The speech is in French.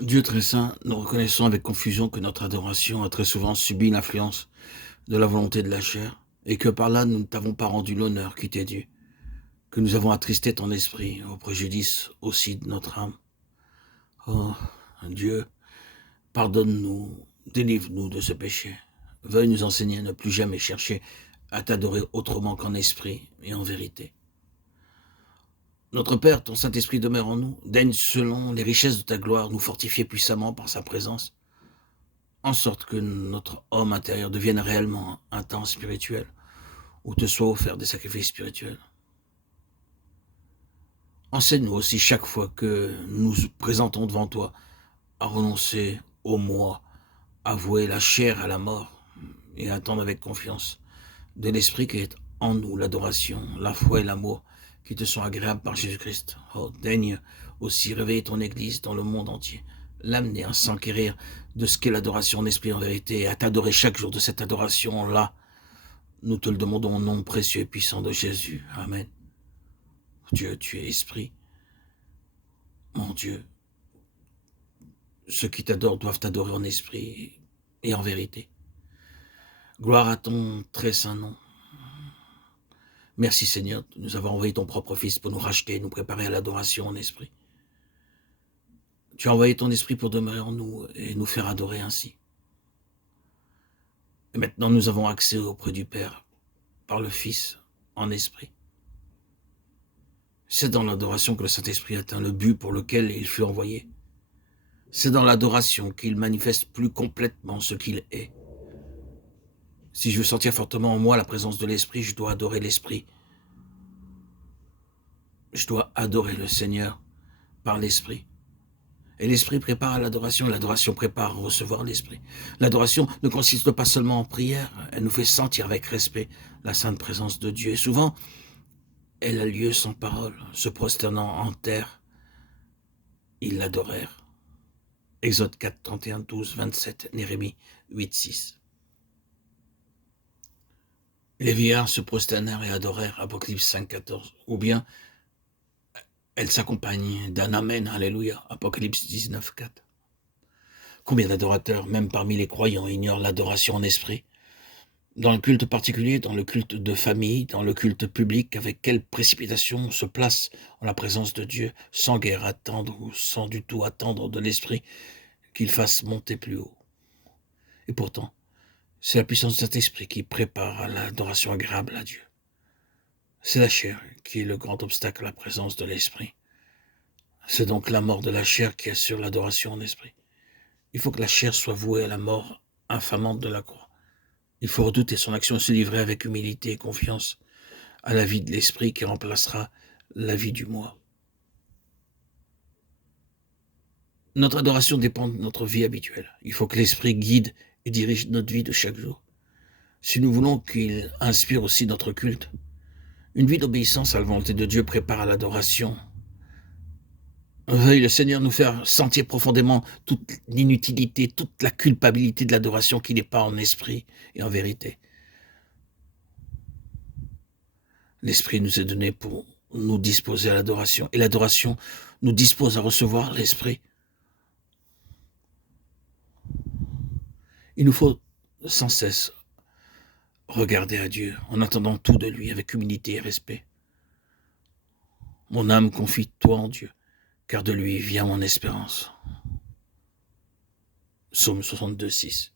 Dieu très saint, nous reconnaissons avec confusion que notre adoration a très souvent subi l'influence de la volonté de la chair, et que par là nous ne t'avons pas rendu l'honneur qui t'est dû, que nous avons attristé ton esprit, au préjudice aussi de notre âme. Oh, Dieu, pardonne-nous, délivre-nous de ce péché. Veuille nous enseigner à ne plus jamais chercher à t'adorer autrement qu'en esprit et en vérité. Notre Père, ton Saint-Esprit demeure en nous, daigne selon les richesses de ta gloire nous fortifier puissamment par sa présence, en sorte que notre homme intérieur devienne réellement un temps spirituel, où te soient offerts des sacrifices spirituels. Enseigne-nous aussi chaque fois que nous nous présentons devant toi à renoncer au moi, à vouer la chair à la mort et à attendre avec confiance de l'Esprit qui est en nous l'adoration, la foi et l'amour qui te sont agréables par Jésus-Christ. Oh, daigne aussi réveiller ton Église dans le monde entier, l'amener à s'enquérir de ce qu'est l'adoration en esprit en vérité et à t'adorer chaque jour de cette adoration-là. Nous te le demandons au nom précieux et puissant de Jésus. Amen. Dieu, tu es esprit. Mon Dieu, ceux qui t'adorent doivent t'adorer en esprit et en vérité. Gloire à ton très saint nom. Merci Seigneur de nous avoir envoyé ton propre Fils pour nous racheter et nous préparer à l'adoration en esprit. Tu as envoyé ton esprit pour demeurer en nous et nous faire adorer ainsi. Et maintenant nous avons accès auprès du Père par le Fils en esprit. C'est dans l'adoration que le Saint-Esprit atteint le but pour lequel il fut envoyé. C'est dans l'adoration qu'il manifeste plus complètement ce qu'il est. Si je veux sentir fortement en moi la présence de l'Esprit, je dois adorer l'Esprit. Je dois adorer le Seigneur par l'Esprit. Et l'Esprit prépare à l'adoration, et l'adoration prépare à recevoir l'Esprit. L'adoration ne consiste pas seulement en prière, elle nous fait sentir avec respect la sainte présence de Dieu. Et souvent, elle a lieu sans parole, se prosternant en terre, ils l'adorèrent. Exode 4, 31, 12, 27, Néhémie 8, 6. Les vieillards se prosternèrent et adorèrent, Apocalypse 5, 14. Ou bien, elle s'accompagne d'un Amen, Alléluia, Apocalypse 19, 4. Combien d'adorateurs, même parmi les croyants, ignorent l'adoration en esprit? Dans le culte particulier, dans le culte de famille, dans le culte public, avec quelle précipitation on se place en la présence de Dieu, sans guère attendre ou sans du tout attendre de l'Esprit qu'il fasse monter plus haut. Et pourtant, c'est la puissance de cet esprit qui prépare à l'adoration agréable à Dieu. C'est la chair qui est le grand obstacle à la présence de l'esprit. C'est donc la mort de la chair qui assure l'adoration en esprit. Il faut que la chair soit vouée à la mort infamante de la croix. Il faut redouter son action et se livrer avec humilité et confiance à la vie de l'esprit qui remplacera la vie du moi. Notre adoration dépend de notre vie habituelle. Il faut que l'esprit guide et dirige notre vie de chaque jour. Si nous voulons qu'il inspire aussi notre culte, une vie d'obéissance à la volonté de Dieu prépare à l'adoration. Veuille le Seigneur nous faire sentir profondément toute l'inutilité, toute la culpabilité de l'adoration qui n'est pas en esprit et en vérité. L'esprit nous est donné pour nous disposer à l'adoration, et l'adoration nous dispose à recevoir l'esprit. Il nous faut sans cesse regarder à Dieu en attendant tout de lui avec humilité et respect. Mon âme confie-toi en Dieu, car de lui vient mon espérance. Psaume 62, 6.